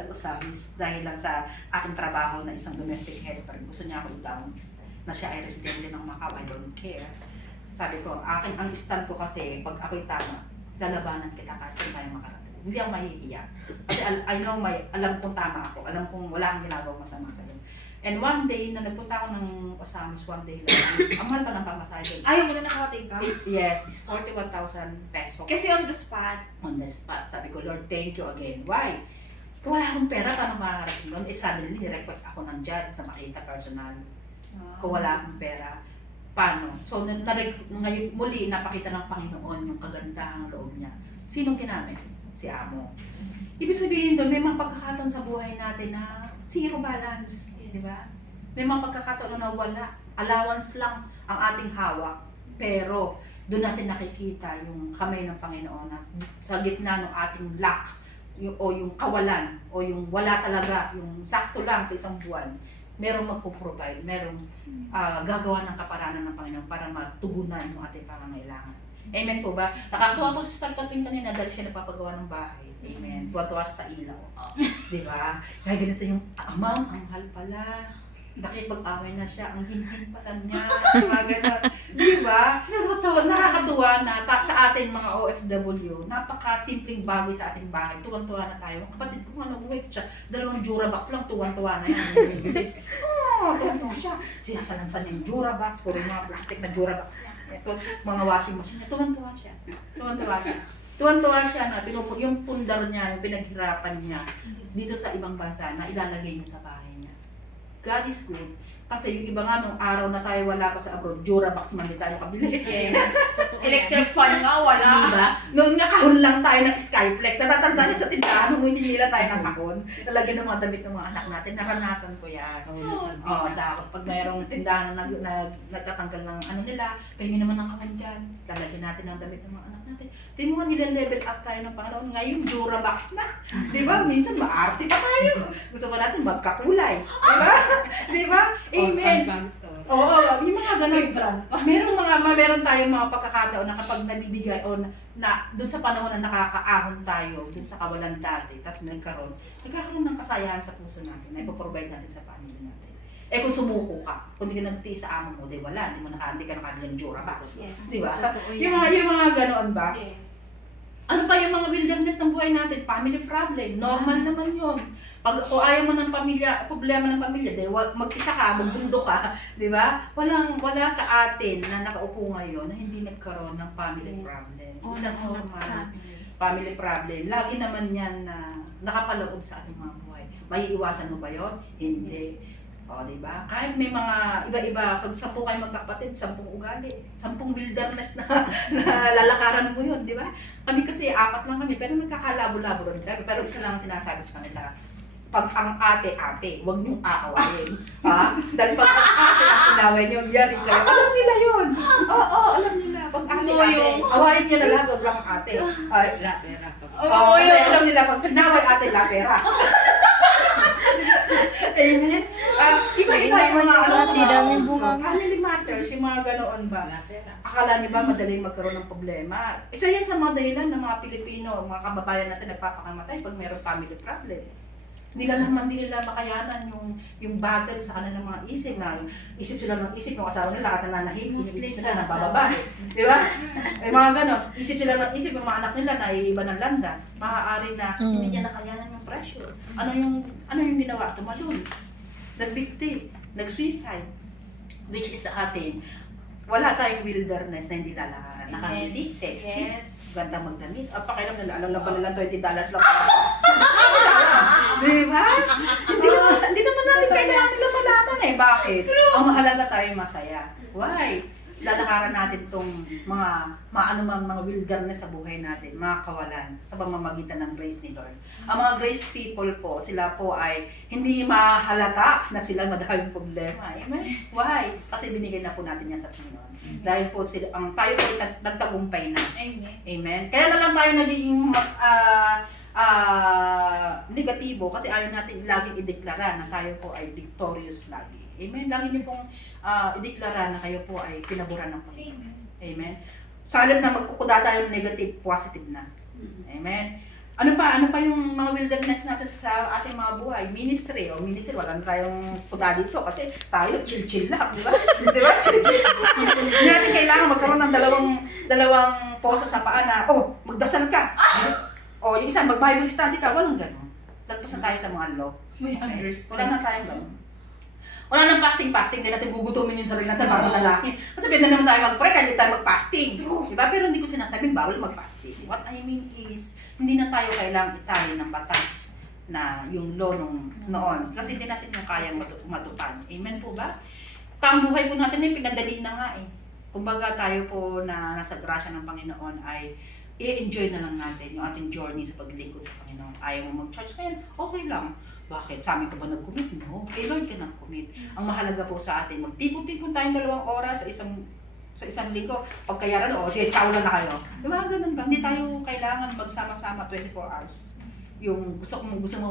taga-Osamis dahil lang sa aking trabaho na isang domestic helper. Gusto niya ako i-down na siya ay residente ng Macau. I don't care. Sabi ko, ang stand ko kasi, pag ako'y tama, lalabanan kita kahit saan tayo makarating. Hindi ako mahihiya. Kasi alam kong tama ako. Alam kong wala akong ginagawang masama sa akin. And one day, na nagpunta ako ng Osamis, one day lang, ang mahal pa ng pamasahe doon. Ayaw mo na nakating ka? Yes, it's 41,000 pesos. Kasi on the spot. On the spot. Sabi ko, Lord, thank you again. Why? Wala akong pera, paano makakarating doon? Suddenly, request ako ng judge na makita personal. Kung wala akong pera, paano? So, ngayon, muli, napakita ng Panginoon yung kagandahang loob niya. Sinong ginamit? Si Amo. Ibig sabihin doon, may mga pagkakataon sa buhay natin na zero balance. Di ba? May mga pagkakataon na wala. Allowance lang ang ating hawak. Pero, doon natin nakikita yung kamay ng Panginoon na sa gitna ng ating lack, o yung kawalan, o yung wala talaga, yung sakto lang sa isang buwan, merong magpo-provide, merong gagawa ng kaparanan ng Panginoon para matugunan yung ating pangangailangan. Amen po ba? Nakakatuwa po si Sir Catherine kanina dahil siya napapagawa ng bahay. Amen. Tuwa-tuwa siya sa ilaw. Di ba? Kaya ganito yung, Ma'am, ang mahal pala. Nakipag-away na siya, ang hinhin pala niya. Mga ganun. Di ba? Nakakatuwa na sa ating mga OFW, napaka-simpleng bagay sa ating bahay. Tuwan-tuwa na tayo. Ang kapatid ko nga nag-wait siya. 2 Durabox lang, tuwan-tuwa na yan. Tuwan-tuwa siya. Sinasalansan niya yung Durabox, puro mga plastic na Durabox niya. Ito, mga washing machine niya. Tuwan-tuwa siya. Tuwan-tuwa siya. Tuwan-tuwa siya na yung pundar niya, yung pinaghirapan niya dito sa ibang bansa na ilalagay niya sa bahay niya. God is good. Kasi yung iba nga nung araw na tayo wala pa sa abroad, Durabox man di tayo kabili. Yes. Electric fan nga, wala. Diba? Noon nga kahon lang tayo ng Skyflex. Natatanda niyo sa tindahan nung hindi nila tayo ng kahon. Lalagyan ng mga damit ng mga anak natin. Naranasan ko yan. Dapat pag mayroong tindahan na nagtatanggal ng ano nila, pahingi naman ng kahon dyan. Lalagyan natin ng damit ng mga anak natin. Tingnan mo nila-level up tayo ng Panginoon. Ngayon, Durabox na. Diba? Minsan maarte pa tayo. Gusto pa natin magkakulay. Diba? Diba? Amen. Oo, yung mga ganun. Meron tayong mga pagkakataon na kapag nabibigay o na doon sa panahon na nakakaahon tayo, doon sa kawalan dati, tapos nagkakaroon ng kasayahan sa puso natin, na ipoprovide natin sa pamilya natin. Eh kung sumuko ka, kung di ka nagtiis sa amo mo, di wala, hindi ka nakagalang Durabox. Yes. Di ba? Yung mga ganoon ba? Yes. Ano pa yung mga wilderness ng buhay natin? Family problem. Normal naman yun. Pag o ayaw mo ng pamilya, problema ng pamilya, mag-isa ka, magbundo ka, di ba? Wala sa atin na nakaupo ngayon na hindi nagkaroon ng family problem. Isang normal family problem. Lagi naman yan na nakapaloob sa ating mga buhay. Maiiwasan mo ba yun? Hindi. O, di ba? Kahit may mga iba-iba, 10 kayo magkapatid, 10 ugali, 10 wilderness na lalakaran mo yun, di ba? Kami kasi 4 lang kami, pero nagkakalabo-labo rin kami. Pero isa lang ang sinasabi ko sa nila, pag ang ate-ate, huwag niyong aawayin. Ha? Dahil pag ang ate ang inaway niyo, yari kayo. Alam nila yun. Oo, alam nila. Pag ate-ate, awayin niyo na lahat, huwag lang ate. Ay, La pera. oo, kasi alam nila, pag inaway ate, la pera. Amen. Iba-iba yung mga family matters, yung mga ganoon ba? La pera. Akala niyo ba madaling magkaroon ng problema? Isa yan sa mga dahilan ng mga Pilipino, mga kababayan natin nagpapakamatay pag mayroong family problem. Hindi nila makayanan yung battle sa kanilang mga isip na isip sila ng isip ng asawa nila at nananahimik, isip sila ng bababae. Di ba? Ay mga gano'n, isip sila ng isip ng mga anak nila na iba ng landas. Maaari na hindi niya nakayanan yung pressure. Ano yung ginawa? Tumalon. Nag-victim. Nag-suicide. Which is sa atin, wala tayong wilderness na hindi lalakaran. Nakangiti, sexy, ganda magdamit. Pakialam nila, alam na ba nila $20 lang? Di ba? Hindi naman natin kailangan nila malaman eh. Bakit? Ang mahalaga tayo masaya. Why? Lalakaran natin tong mga wilderness sa buhay natin, mga kawalan, sa pamamagitan ng grace ni Lord. Ang mga grace people po, sila po ay hindi mahalata na sila madaming problema. Amen? Why? Kasi binigay na po natin yan sa Panginoon. Dahil po tayo po ay nagtagumpay na. Amen. Amen? Kaya na lang tayo naging negatibo kasi ayaw natin laging ideklara na tayo po ay victorious lagi. Amen? Lagi niyo pong ideklara na kayo po ay pinaburan ng Panginoon. Amen? Sa halip na magkukuda tayo ng negative, positive na. Amen? Ano pa yung mga wilderness natin sa ating mga buhay? Ministry, wala na tayong puda dito kasi tayo chill-chill lang, di ba? Di ba? Chill-chill. Hindi natin kailangan magkaroon ng dalawang posa sa paa na, magdasal ka. O, yung isa, mag-Bible study ka, walang gano'n. Lagpas na tayo sa mga law. May understand. Wala na tayong gano'n. Wala nang fasting, hindi natin gugutumin yung sarili natin para malalaki. Kasi pwede naman tayo mag-pray, kahit hindi tayo mag-fasting. Diba? Pero hindi ko sinasabing bawal mag-fasting. What I mean is, hindi na tayo kailangang itali ng batas na yung law nung noon. Kasi hindi natin yung kayang matupad. Amen po ba? Ang buhay po natin ay pinadali na nga eh. Kumbaga tayo po na nasa grasya ng Panginoon ay i-enjoy na lang natin yung ating journey sa paglingkod sa Panginoon. Ayaw mo mag-charge ngayon, okay lang. Bakit? Sa amin ka ba nag-commit? No. Kay Lord ka nag-commit. Ang mahalaga po sa atin, magtipon-tipon tayong 2 oras sa isang linggo. Pagkayaran, sige, chow lang na kayo. Diba, ganun ba? Hindi tayo kailangan magsama-sama 24 hours. Yung gusto mo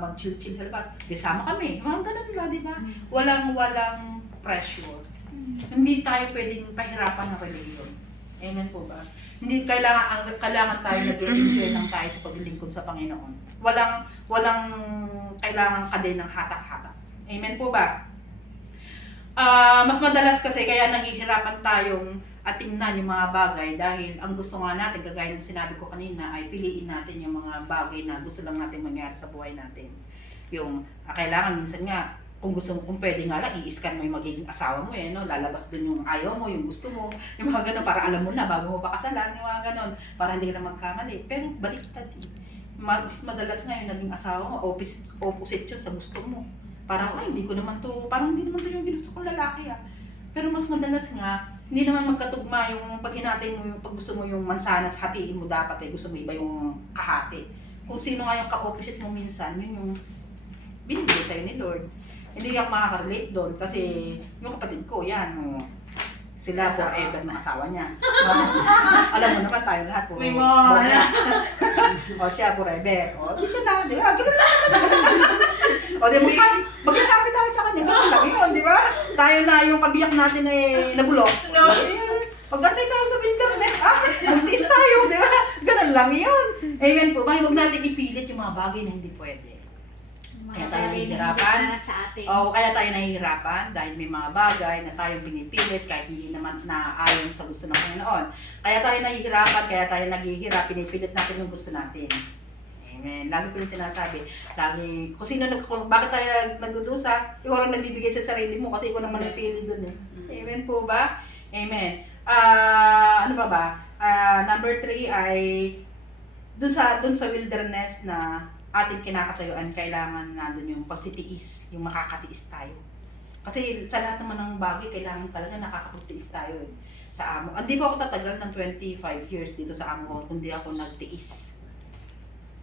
mag-chill-chill sa labas, di sama kami. Mga ganun ba, di ba? Walang pressure. Hindi tayo pwedeng pahirapan ng religion. Amen po ba? Hindi kailangan tayo nag-enjoy lang tayo sa paglilingkod sa Panginoon. Walang kailangan ka din ng hatak-hatak. Amen po ba? Mas madalas kasi kaya nahihirapan tayong tingnan yung mga bagay dahil ang gusto nga natin, kagaya ng sinabi ko kanina, ay piliin natin yung mga bagay na gusto lang natin mangyari sa buhay natin. Yung kailangan minsan nga, kung pwede nga lang, i-scan mo yung magiging asawa mo no? Lalabas dun yung ayaw mo, yung gusto mo, yung mga ganun, para alam mo na bago mo pa kasalan, yung mga ganun, para hindi ka na magkamali. Pero baliktad mas madalas nga yung naging asawa mo, opposite yun sa gusto mo. Parang, hindi naman to yung ginusto kong lalaki Pero mas madalas nga, hindi naman magkatugma yung pag hinatay mo, yung pag gusto mo yung mansanas, hatiin mo dapat gusto mo iba yung kahati. Kung sino nga yung ka-opposite mo minsan, yun yung binibigay sa'yo ni Lord. Hindi ako makaka-relate doon kasi yung kapatid ko, sila forever ng asawa niya. Alam mo naman tayo lahat po. May mga O siya forever. O di siya na, di ba? Ganun lang. O di magkakapi tayo sa kanya. Ganun lang yun, di ba? Tayo na yung kabiyak natin nabulok. No. Pagkantay tayo sa wilderness, magtiis tayo, di ba? Ganun lang yun. Amen po, huwag natin ipilit yung mga bagay na hindi pwede. Kaya tayo nahihirapan. Kaya tayo nahihirapan dahil may mga bagay na tayong pinipilit kahit hindi naman naayon sa gusto ng Panginoon. Kaya tayo nahihirapan, kaya tayo naghihirap, pinipilit natin yung gusto natin. Amen. Lagi ko yung sinasabi. Bakit tayo nagdudusa? Ikaw lang nagbibigay sa sarili mo kasi ikaw naman nagpili dun Amen po ba? Amen. Ano pa ba? Number 3 ay dun sa wilderness na ating kinakatayuan, kailangan nandun yung pagtitiis, yung makakatiis tayo. Kasi sa lahat naman ng bagay, kailangan talaga nakakapagtiis tayo sa amo. Hindi po ako tatagal ng 25 years dito sa amo ko, kundi ako nagtiis.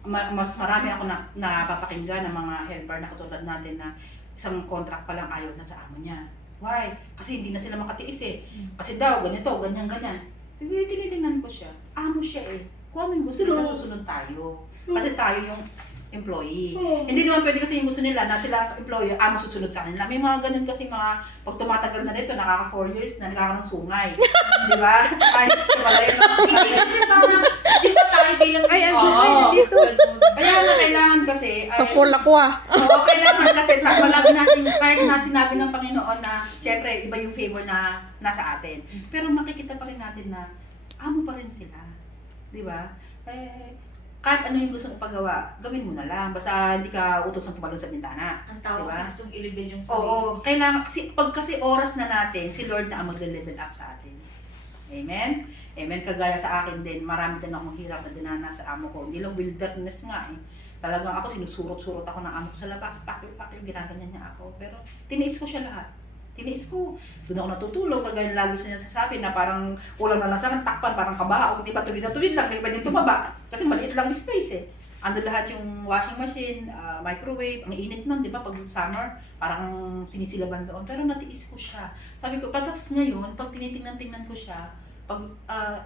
Mas marami ako napapakinggan ng mga helper na katulad natin na isang contract pa lang ayaw na sa amo niya. Why? Kasi hindi na sila makatiis Kasi daw, ganito, ganyan. Tinitingnan ko siya. Amo siya Kung amin gusto nila, susunod tayo. Kasi tayo yung employee. Hindi naman pwede kasi yung gusto nila na sila employee, susunod sa kanila. May mga ganun kasi pag tumatagal na dito, nakaka 4 years na nagkakaroon sungay. Di ba? Ay, wala yun. Hindi kasi parang, di ba tayo bilang dito. Kaya na kailangan kasi, Sa pula ko Oo, kailangan kasi malagi natin, kahit na sinabi ng Panginoon na, syempre, iba yung favor na nasa atin. Pero makikita pa rin natin na, amo pa rin sila. Di ba? Kahit ano yung gusto mong pagawa, gawin mo na lang. Basta hindi ka utos ng tumalon sa bintana. Ang tawag diba? sa gustong i-level yung sarili. Oo, kailangan, pag kasi oras na natin, si Lord na ang magle-level up sa atin. Amen? Amen, kagaya sa akin din, marami din akong hirap na dinanas sa amo ko. Hindi lang wilderness nga Talagang ako, sinusurot-surot ako ng amo ko sa labas, pakil-pakil, ginaganyan niya ako. Pero tiniis ko siya lahat. Tiniis ko. Doon ako natutulog, kagaya lagi siya sasabi na parang ulang na lang sa akin, takpan, parang kabahaw, di ba? Tuwid na tuwid lang, hindi pwedeng tumaba. Kasi maliit lang space Ando lahat yung washing machine, microwave, ang init nun, di ba? Pag summer, parang sinisilaban doon. Pero natiis ko siya. Sabi ko, patas ngayon, pag tinitingnan-tingnan ko siya, pag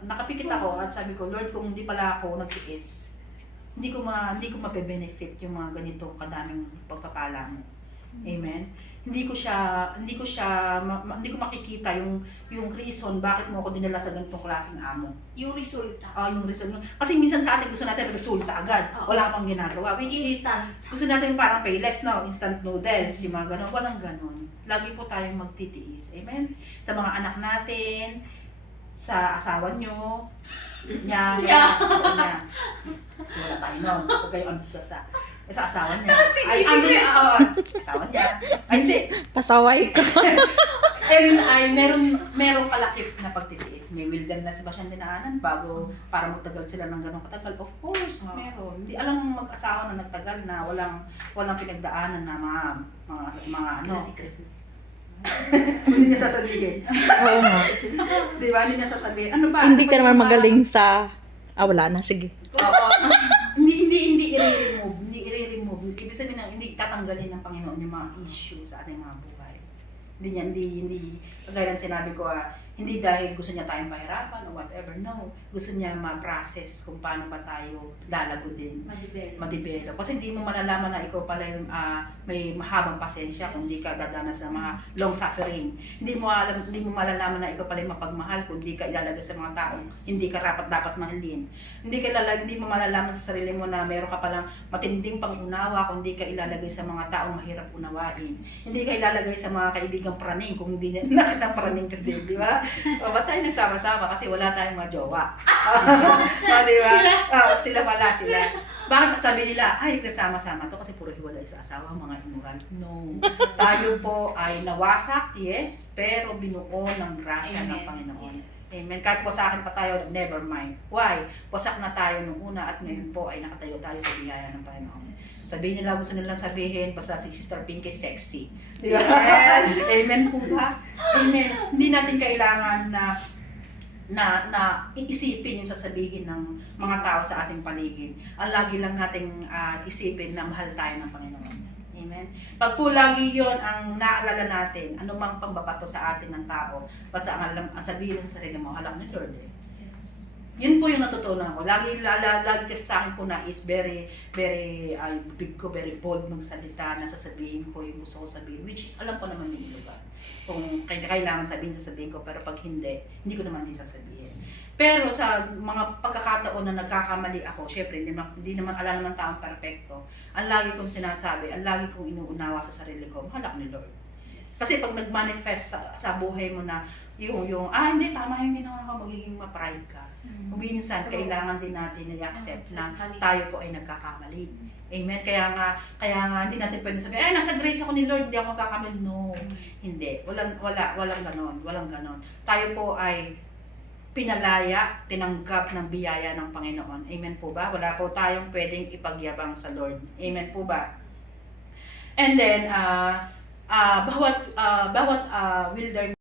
nakapikit ako at sabi ko, Lord, kung hindi pala ako nagtiis, hindi ko mabe-benefit yung mga ganitong kadaming pagpapala mo. Amen. Hindi ko makikita yung reason bakit mo ako dinala sa ganitong klaseng amo. Yung resulta. Yung reason. Kasi minsan sa atin gusto natin resulta agad. Oo. Wala pang ginagawa. Which is, Instant. gusto natin parang payless, no? Instant noodles, yung mga ganon. Walang ganon. Lagi po tayong magtitiis. Amen? Sa mga anak natin, sa asawa nyo, niya. Wala tayo nun. Huwag kayo ambitious ha. Sa asawa niya. Asawa niya. Ay, hindi. Pasaway ka. Merong kalakip na pagtitiis. May wilderness ba siyang dinaanan bago para magtagal sila ng ganong katagal? Of course, meron. Hindi alam mag-asawa na nagtagal na walang pinagdaanan na mga secret. Hindi niya sasabihin. Oo nga. Di ba? Hindi niya sasabihin. Ano ba? Hindi ka naman magaling sa... wala na. Sige. Hindi i-remove. Ibig sabihin na hindi tatanggalin ng Panginoon yung mga issue sa ating mga buhay. Hindi, kagaya ng sinabi ko, hindi dahil gusto niya tayong pahirapan o whatever, no. Gusto niya ma-process kung paano ba tayo lalago din, ma-develop. Kasi hindi mo malalaman na ikaw pala yung may mahabang pasensya kung hindi ka dadanas ng mga long suffering. Hindi mo malalaman na ikaw pala yung mapagmahal kung hindi ka ilalagay sa mga taong hindi ka dapat mahalin. Hindi mo malalaman sa sarili mo na meron ka palang matinding pangunawa kung hindi ka ilalagay sa mga taong mahirap unawain. Hindi ka ilalagay sa mga kaibigang praning kung hindi nakitang praning ka din, di ba? Ba't tayo nagsama-sama? Kasi wala tayong mga jowa. Di ba? Sila. Bakit sabi nila, ay, nagsama-sama to kasi puro hiwalay sa asawa, mga immoral. No. Tayo po ay nawasak, yes, pero binuo ng grasya ng Panginoon. Amen. Kahit po sa akin pa tayo, never mind. Why? Wasak na tayo nung una at ngayon po ay nakatayo tayo sa biyaya ng Panginoon. Sabihin nila, gusto nilang sabihin, basta si Sister Pinky sexy. Di ba? Yes! Amen po ba? Amen. Hindi natin kailangan na iisipin yung sasabihin ng mga tao sa ating paligid. Ang lagi lang nating isipin na mahal tayo ng Panginoon. Amen. Pag po lagi yon ang naalala natin, anumang pambabato sa atin ng tao, basta ang sabihin mo sa sarili mo, alam ni Lord eh. Yun po yung natutunan ko. Lagi kasi sa akin po na is very big ko, very bold magsalita na sasabihin ko yung gusto ko sabihin, which is alam ko naman yung iba. Kung kailangan sabihin ko, pero pag hindi ko naman din sasabihin. Pero sa mga pagkakataon na nagkakamali ako, syempre, hindi naman ala naman taong perfecto. Ang lagi kong sinasabi, ang lagi kong inuunawa sa sarili ko, mahal ako ni Lord. Kasi pag nag-manifest sa buhay mo na hindi, tama yung ginawa ko, magiging ma-pride ka. Minsan, kailangan din natin i-accept na tayo po ay nagkakamali. Amen? Kaya nga, hindi natin pwede sabihin, nasa grace ako ni Lord, hindi ako nagkakamali. No, hindi. Walang ganon. Tayo po ay pinalaya, tinanggap ng biyaya ng Panginoon. Amen po ba? Wala po tayong pwedeng ipagyabang sa Lord. Amen po ba? And then, bawat wilderness